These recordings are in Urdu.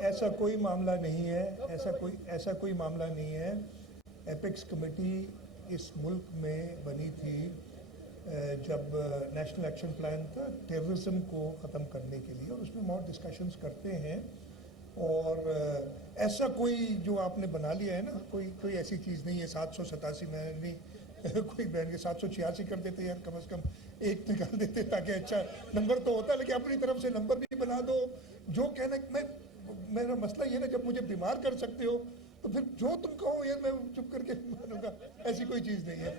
ایسا کوئی معاملہ نہیں ہے، ایسا کوئی معاملہ نہیں ہے. ایپیکس کمیٹی اس ملک میں بنی تھی جب نیشنل ایکشن پلان تھا ٹیررزم کو ختم کرنے کے لیے، اور اس میں بہت ڈسکشنز کرتے ہیں. اور ایسا کوئی جو آپ نے بنا لیا ہے نا، کوئی ایسی چیز نہیں ہے. 787 میں نہیں کوئی بہن کے 786 کر دیتے یار، کم از کم ایک نکال دیتے تاکہ اچھا نمبر تو ہوتا ہے. لیکن اپنی طرف سے نمبر بھی بنا دو. جو کہنا میرا مسئلہ یہ نا، جب مجھے بیمار کر سکتے ہو تو پھر جو تم کہو یار میں چپ کر کے مانوں گا. ایسی کوئی چیز نہیں ہے.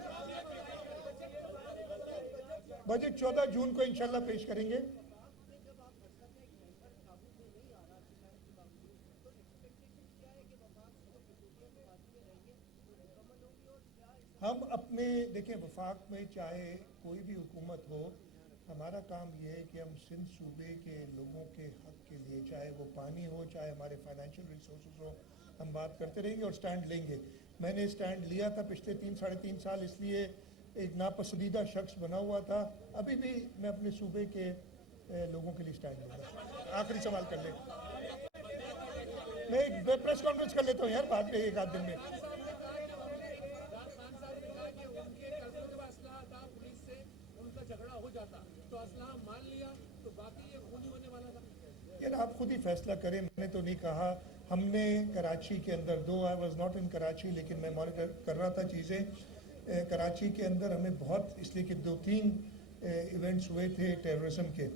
بجٹ 14 جون کو انشاءاللہ پیش کریں گے. ہم اپنے دیکھیں وفاق میں چاہے کوئی بھی حکومت ہو، ہمارا کام یہ ہے کہ ہم سندھ صوبے کے لوگوں کے حق کے لیے، چاہے وہ پانی ہو چاہے ہمارے فائنینشیل ریسورسز ہو، ہم بات کرتے رہیں گے اور سٹینڈ لیں گے. میں نے سٹینڈ لیا تھا پچھلے 3-3.5 سال، اس لیے ایک ناپسندیدہ شخص بنا ہوا تھا. ابھی بھی میں اپنے صوبے کے لوگوں کے لیے سٹینڈ لوں گا. آخری سوال کر لیں. میں ایک پریس کانفرنس کر لیتا ہوں یار بعد میں، ایک آدھ دن میں. یار آپ خود ہی فیصلہ کریں، میں نے تو نہیں کہا. ہم نے کراچی کے اندر I was not in Karachi, لیکن میں مانیٹر کر رہا تھا چیزیں. کراچی کے اندر ہمیں بہت، اس لیے کہ 2-3 ایونٹس ہوئے تھے ٹیررزم کے،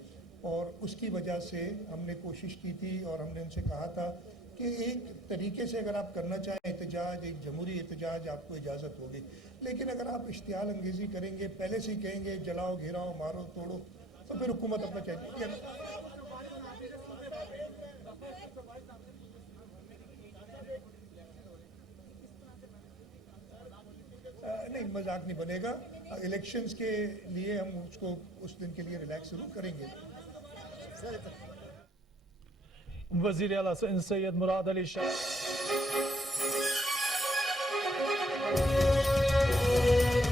اور اس کی وجہ سے ہم نے کوشش کی تھی اور ہم نے ان سے کہا تھا کہ ایک طریقے سے اگر آپ کرنا چاہیں احتجاج، ایک جمہوری احتجاج، آپ کو اجازت ہوگی. لیکن اگر آپ اشتعال انگیزی کریں گے، پہلے سے ہی کہیں گے جلاؤ گھیراؤ مارو توڑو، تو پھر حکومت اپنا چاہیے. نہیں مذاق نہیں بنے گا. الیکشنز کے لیے ہم اس کو اس دن کے لیے ریلیکس ضرور کریں گے. وزیر اعلیٰ سید مراد علی شاہ